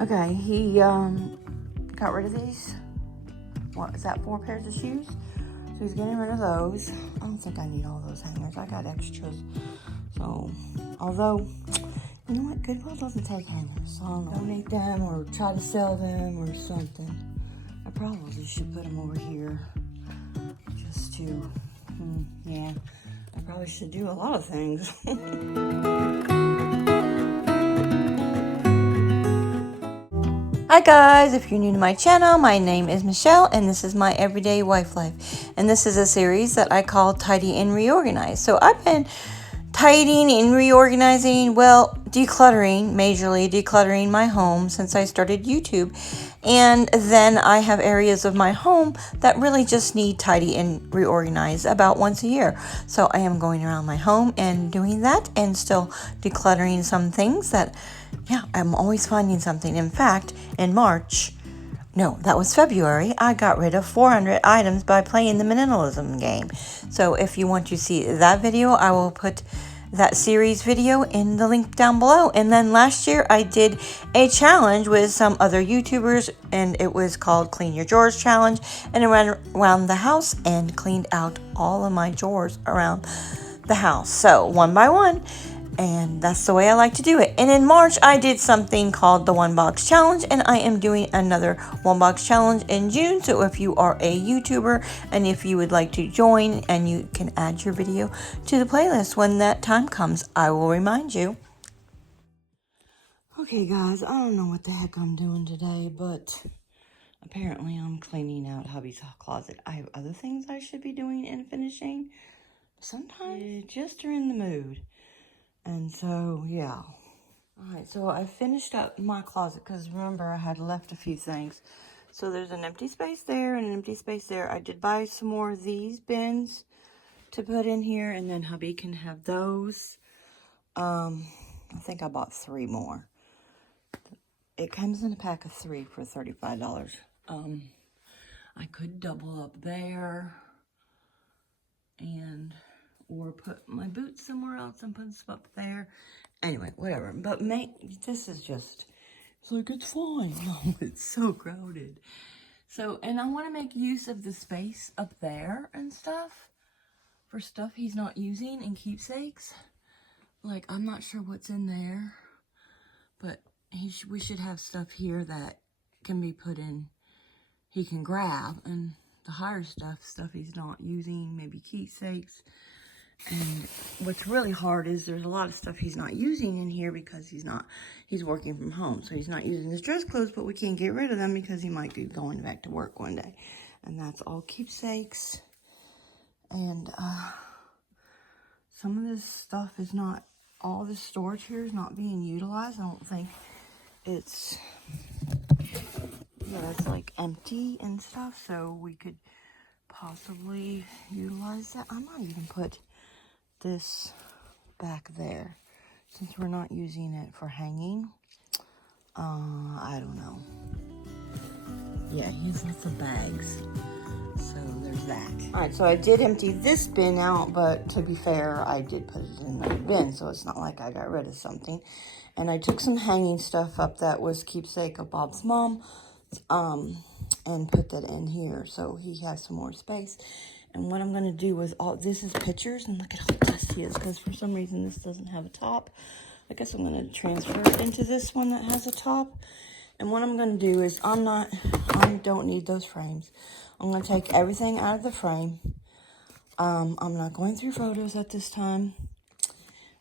Okay, he got rid of these. What is that, 4 pairs of shoes? So he's getting rid of those. I don't think I need all those hangers. I got extras. So, although, you know what? Goodwill doesn't take hangers. So I'll donate them or try to sell them or something. I probably should put them over here. Just to, yeah. I probably should do a lot of things. Hi guys, if you're new to my channel, my name is Michelle and this is my everyday wife life. And this is a series that I call Tidy and Reorganize. So I've been tidying and reorganizing, well, majorly decluttering my home since I started YouTube. And then I have areas of my home that really just need tidy and reorganize about once a year. So I am going around my home and doing that and still decluttering some things that, yeah, I'm always finding something. In fact, in March, no, that was February, I got rid of 400 items by playing the minimalism game. So if you want to see that video, I will put that series video in the link down below. And then last year I did a challenge with some other YouTubers, and it was called Clean Your Drawers Challenge, and I ran around the house and cleaned out all of my drawers around the house. So one by one. And that's the way I like to do it. And in March, I did something called the 1 box challenge, and I am doing another 1 box challenge in June. So if you are a YouTuber and if you would like to join, and you can add your video to the playlist when that time comes, I will remind you. Okay guys, I don't know what the heck I'm doing today, but apparently I'm cleaning out hubby's closet. I have other things I should be doing and finishing. Sometimes you just are in the mood. And so, yeah. Alright, so I finished up my closet because remember I had left a few things. So there's an empty space there and an empty space there. I did buy some more of these bins to put in here, and then hubby can have those. I think I bought 3 more. It comes in a pack of 3 for $35. I could double up there and or put my boots somewhere else and put stuff up there. Anyway, whatever. But this is just, it's like, it's fine. No, it's so crowded. So, and I want to make use of the space up there and stuff for stuff he's not using and keepsakes. Like, I'm not sure what's in there, but we should have stuff here that can be put in, he can grab, and the higher stuff he's not using, maybe keepsakes. And what's really hard is there's a lot of stuff he's not using in here because he's working from home. So he's not using his dress clothes, but we can't get rid of them because he might be going back to work one day. And that's all keepsakes. And some of this stuff is not, all this storage here is not being utilized. I don't think it's, yeah, it's like empty and stuff. So we could possibly utilize that. I might even put this back there since we're not using it for hanging. I don't know. Yeah, he has lots of bags, so there's that. All right, so I did empty this bin out, but to be fair, I did put it in another bin, so it's not like I got rid of something. And I took some hanging stuff up that was keepsake of Bob's mom, and put that in here so he has some more space. And what I'm going to do is, this is pictures, and look at how dusty it is, because for some reason this doesn't have a top. I guess I'm going to transfer it into this one that has a top. And what I'm going to do is, I don't need those frames. I'm going to take everything out of the frame. I'm not going through photos at this time.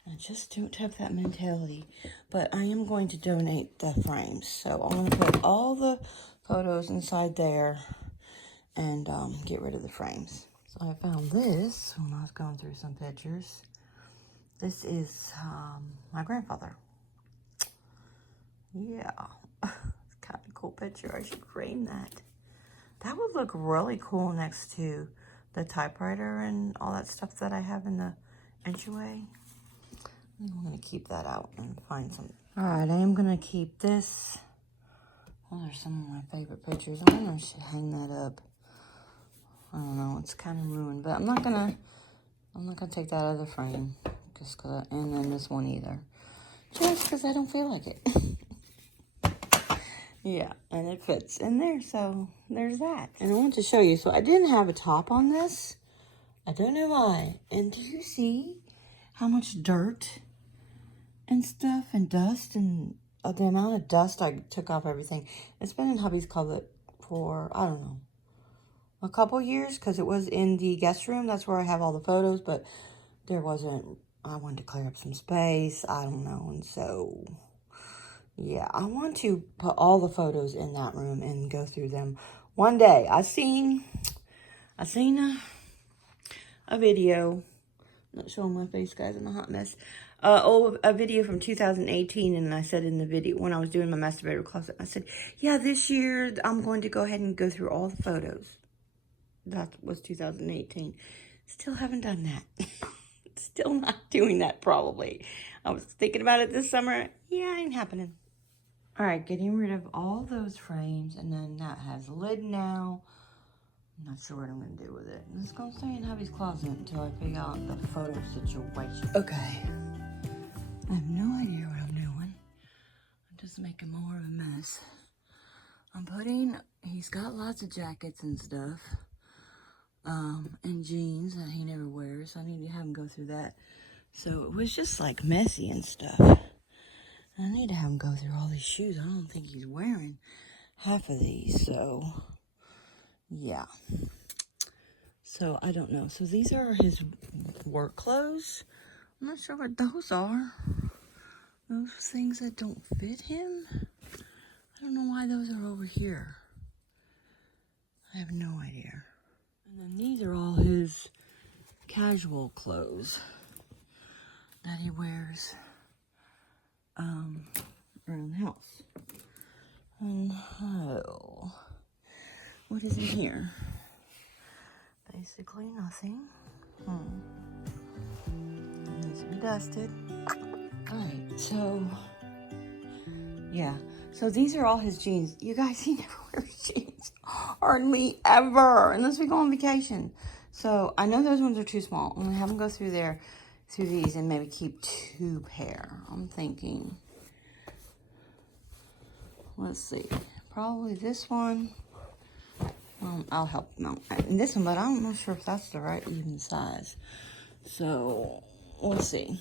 I just don't have that mentality. But I am going to donate the frames. So I'm going to put all the photos inside there and get rid of the frames. So I found this when I was going through some pictures. This is my grandfather. Yeah, it's kind of a cool picture. I should frame that. That would look really cool next to the typewriter and all that stuff that I have in the entryway. I'm going to keep that out and find some. All right, I am going to keep this. Those are some of my favorite pictures. I wonder if I should hang that up. I don't know, it's kind of ruined, but I'm not gonna take that out of the frame, just and then this one either, just because I don't feel like it. Yeah, and it fits in there, so there's that. And I want to show you, so I didn't have a top on this. I don't know why. And do you see how much dirt and stuff and dust and the amount of dust I took off everything? It's been in hubby's closet for, I don't know, a couple years, because it was in the guest room. That's where I have all the photos, but there wasn't, I wanted to clear up some space. I don't know, and so... yeah, I want to put all the photos in that room and go through them one day. I seen a video. I'm not showing my face, guys. I'm a hot mess. A video from 2018, and I said in the video when I was doing my masturbator closet, I said, yeah, this year I'm going to go ahead and go through all the photos. That was 2018. Still haven't done that. Still not doing that, probably. I was thinking about it this summer. Yeah, ain't happening. All right, getting rid of all those frames, and then that has a lid now. I'm not sure what I'm going to do with it. It's going to stay in hubby's closet until I figure out the photo situation. Okay. I have no idea what I'm doing. I'm just making more of a mess. He's got lots of jackets and stuff, and jeans that he never wears. So I need to have him go through that. So it was just like messy and stuff. I need to have him go through all these shoes. I don't think he's wearing half of these, so yeah. So I don't know. So these are his work clothes. I'm not sure what those are. Those things that don't fit him. I don't know why those are over here. I have no idea. And then these are all his casual clothes that he wears around the house. And oh, what is in here? Basically nothing. Needs to be dusted. Alright, so yeah. So these are all his jeans. You guys, he never wears jeans. Hardly ever. Unless we go on vacation. So I know those ones are too small. I'm gonna have him go through these and maybe keep 2 pair. I'm thinking, let's see, probably this one. I'll help him out. And this one, but I'm not sure if that's the right even size. So we'll see.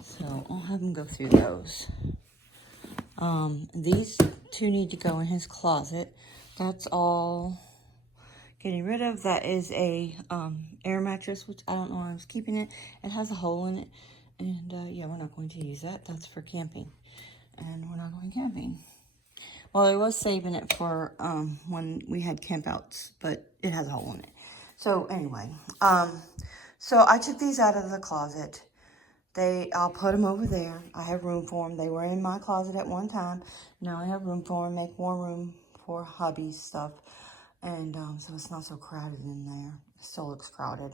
So I'll have him go through those. These 2 need to go in his closet. That's all getting rid of. That is a air mattress, which I don't know why I was keeping it. It has a hole in it, and yeah, we're not going to use that. That's for camping, and we're not going camping. Well, I was saving it for when we had campouts, but it has a hole in it. So anyway, so I took these out of the closet. I'll put them over there. I have room for them. They were in my closet at one time. Now I have room for them. Make more room for hubby's stuff. And so it's not so crowded in there. It still looks crowded.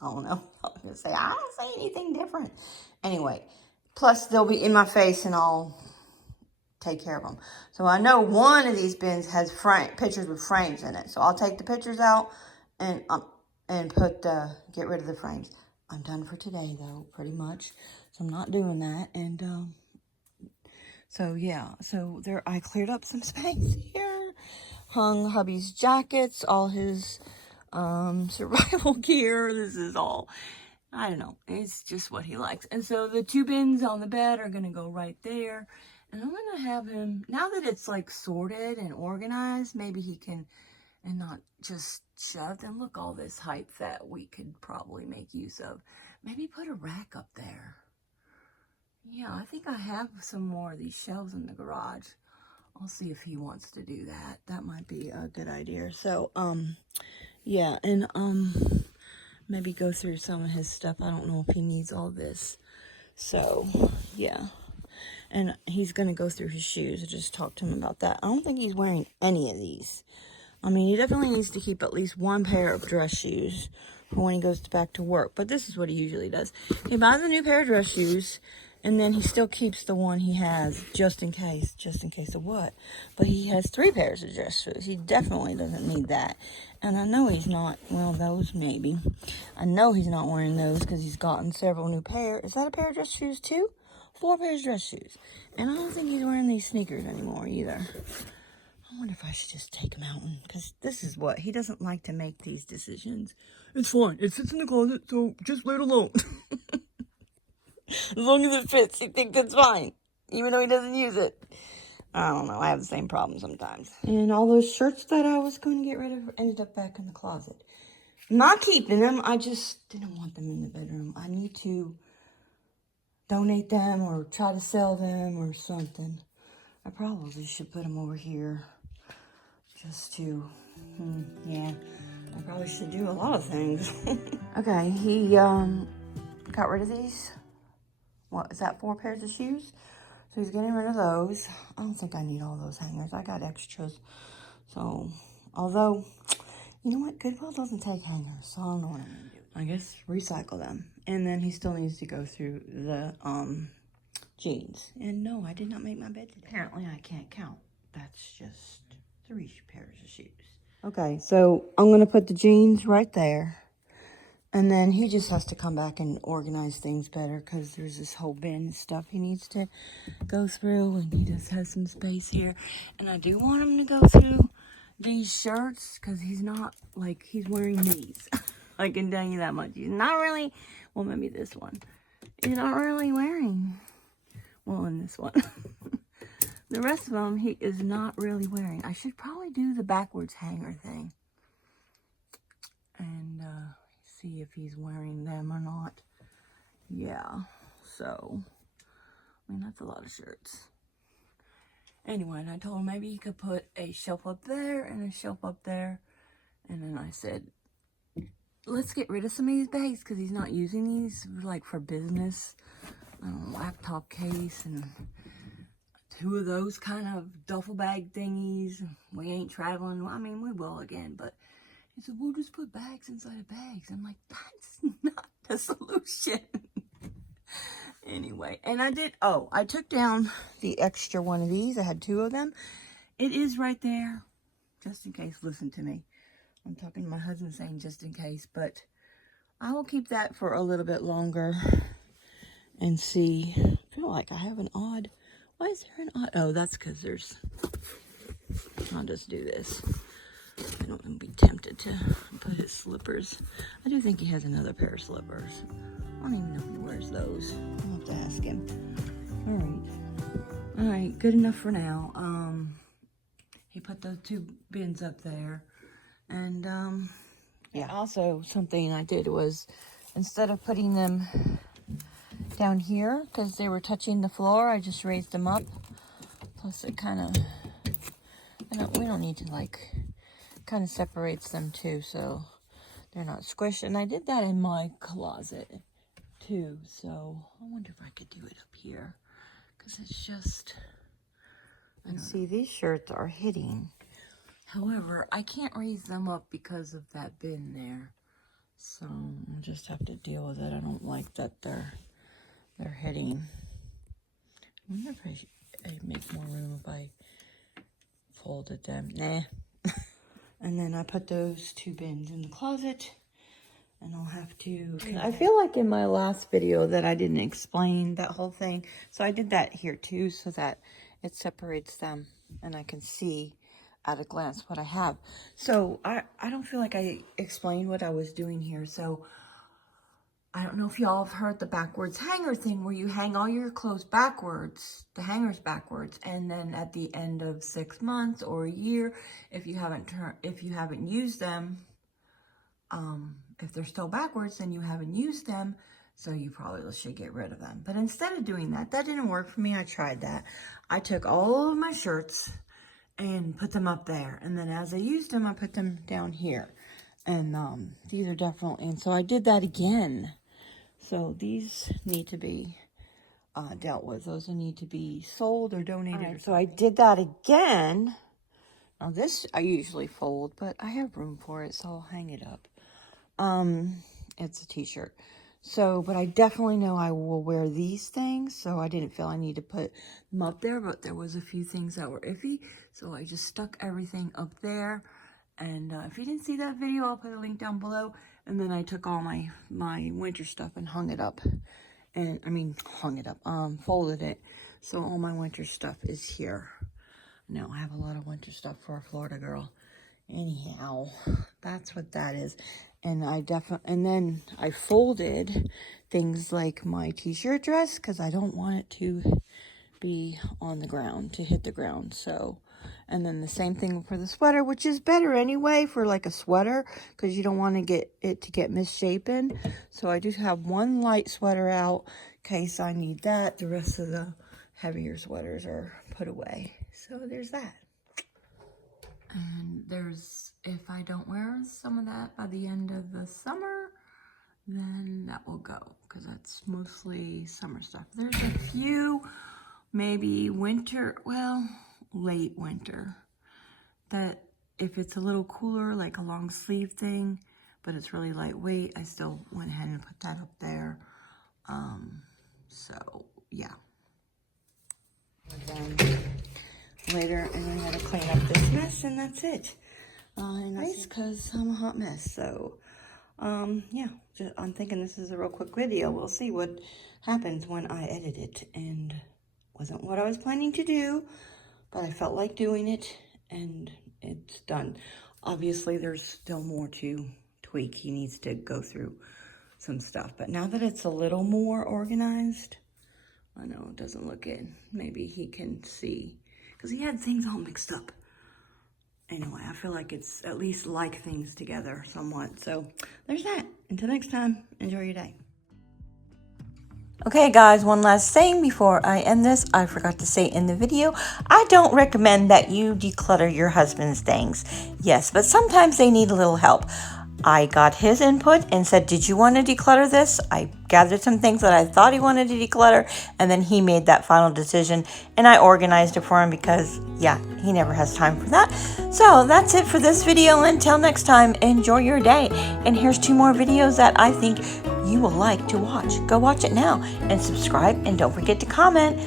I don't know. I'm going to say, I don't say anything different. Anyway, plus they'll be in my face and I'll take care of them. So I know one of these bins has pictures with frames in it. So I'll take the pictures out and get rid of the frames. I'm done for today, though, pretty much. So I'm not doing that. And so, yeah. So I cleared up some space here. Hung hubby's jackets, all his survival gear. This is all, I don't know. It's just what he likes. And so the 2 bins on the bed are going to go right there. And I'm going to have him, now that it's like sorted and organized, maybe he can, and not just shoved. And look, all this height that we could probably make use of. Maybe put a rack up there. Yeah, I think I have some more of these shelves in the garage. I'll see if he wants to do that. That might be a good idea. So, yeah, and maybe go through some of his stuff. I don't know if he needs all this. So, yeah. And he's going to go through his shoes. I just talked to him about that. I don't think he's wearing any of these. I mean, he definitely needs to keep at least 1 pair of dress shoes for when he goes back to work. But this is what he usually does. He buys a new pair of dress shoes, and then he still keeps the one he has just in case. Just in case of what? But he has 3 pairs of dress shoes. He definitely doesn't need that. And I know he's not, well, those maybe. I know he's not wearing those because he's gotten several new pairs. Is that a pair of dress shoes too? 4 pairs of dress shoes. And I don't think he's wearing these sneakers anymore either. I wonder if I should just take him out, because this is what, he doesn't like to make these decisions. It's fine. It sits in the closet, so just let it alone. As long as it fits, he thinks it's fine, even though he doesn't use it. I don't know. I have the same problem sometimes. And all those shirts that I was going to get rid of ended up back in the closet. Not keeping them. I just didn't want them in the bedroom. I need to donate them or try to sell them or something. I probably should put them over here just to, yeah. I probably should do a lot of things. Okay, he got rid of these. What is that, 4 pairs of shoes? So he's getting rid of those. I don't think I need all those hangers. I got extras. So, although, you know what? Goodwill doesn't take hangers, so I don't know what I'm going to do. I guess recycle them. And then he still needs to go through the jeans. And no, I did not make my bed today. Apparently, I can't count. That's just 3 pairs of shoes. Okay, so I'm going to put the jeans right there. And then he just has to come back and organize things better, because there's this whole bin of stuff he needs to go through, and he just has some space here. And I do want him to go through these shirts, because he's not, like, he's wearing these. I can tell you that much. He's not really, well, maybe this one. He's not really wearing, well, in this one. The rest of them, he is not really wearing. I should probably do the backwards hanger thing. And, see if he's wearing them or not. Yeah, so, I mean, that's a lot of shirts. Anyway, and I told him maybe he could put a shelf up there and a shelf up there. And then I said, let's get rid of some of these bags, because he's not using these, like, for business. Laptop case and 2 of those kind of duffel bag thingies. We ain't traveling. I mean, we will again, but he said, we'll just put bags inside of bags. I'm like, that's not the solution. Anyway, and I took down the extra one of these. I had 2 of them. It is right there, just in case. Listen to me. I'm talking to my husband saying just in case, but I will keep that for a little bit longer and see. I feel like I have an odd, why is there an odd, oh, that's because there's, I'll just do this. I don't want to be tempted to put his slippers. I do think he has another pair of slippers. I don't even know if he wears those. I'll have to ask him. All right, good enough for now. He put those 2 bins up there. And, yeah. Also, something I did was, instead of putting them down here, because they were touching the floor, I just raised them up. Plus, it kind of, we don't need to, like, kind of separates them too, so they're not squished. And I did that in my closet too, so I wonder if I could do it up here, because it's just, and see, these shirts are hitting. However, I can't raise them up because of that bin there, so I'll just have to deal with it. I don't like that they're hitting. I wonder if I'd make more room if I folded them. Nah. And then I put those 2 bins in the closet, and I'll have to, I feel like in my last video that I didn't explain that whole thing. So I did that here too, so that it separates them and I can see at a glance what I have. So I don't feel like I explained what I was doing here. So I don't know if y'all have heard the backwards hanger thing, where you hang all your clothes backwards, the hangers backwards, and then at the end of 6 months or a year, if you haven't used them, if they're still backwards, then you haven't used them, so you probably should get rid of them. But instead of doing that, that didn't work for me. I tried that. I took all of my shirts and put them up there, and then as I used them, I put them down here. And these are definitely, and so I did that again. So these need to be dealt with. Those will need to be sold or donated. Right, so I did that again. Now this I usually fold, but I have room for it, so I'll hang it up. It's a t-shirt. So, but I definitely know I will wear these things, so I didn't feel I need to put them up there, but there was a few things that were iffy, so I just stuck everything up there. And if you didn't see that video, I'll put a link down below. And then I took all my winter stuff and hung it up and hung it up, folded it. So all my winter stuff is here. Now I have a lot of winter stuff for a Florida girl. Anyhow, that's what that is. And then I folded things like my t-shirt dress because I don't want it to be on the ground, to hit the ground. So, and then the same thing for the sweater, which is better anyway for like a sweater because you don't want to get it to get misshapen. So I do have one light sweater out in case I need that. The rest of the heavier sweaters are put away. So there's that. And if I don't wear some of that by the end of the summer, then that will go because that's mostly summer stuff. There's a few, maybe winter, well, late winter, that if it's a little cooler, like a long sleeve thing, but it's really lightweight, I still went ahead and put that up there. So yeah. Later, and then I gotta clean up this mess, and that's it. And nice, because I'm a hot mess. So, yeah, I'm thinking this is a real quick video. We'll see what happens when I edit it. And wasn't what I was planning to do, but I felt like doing it, and it's done. Obviously, there's still more to tweak. He needs to go through some stuff. But now that it's a little more organized, I know it doesn't look good. Maybe he can see. Because he had things all mixed up. Anyway, I feel like it's at least like things together somewhat. So there's that. Until next time, enjoy your day. Okay guys, one last thing before I end this. I forgot to say in the video, I don't recommend that you declutter your husband's things. Yes, but sometimes they need a little help. I got his input and said, did you want to declutter this? I gathered some things that I thought he wanted to declutter, and then he made that final decision, and I organized it for him because, yeah, he never has time for that. So that's it for this video. Until next time, enjoy your day. And here's 2 more videos that I think you will like to watch. Go watch it now and subscribe, and don't forget to comment.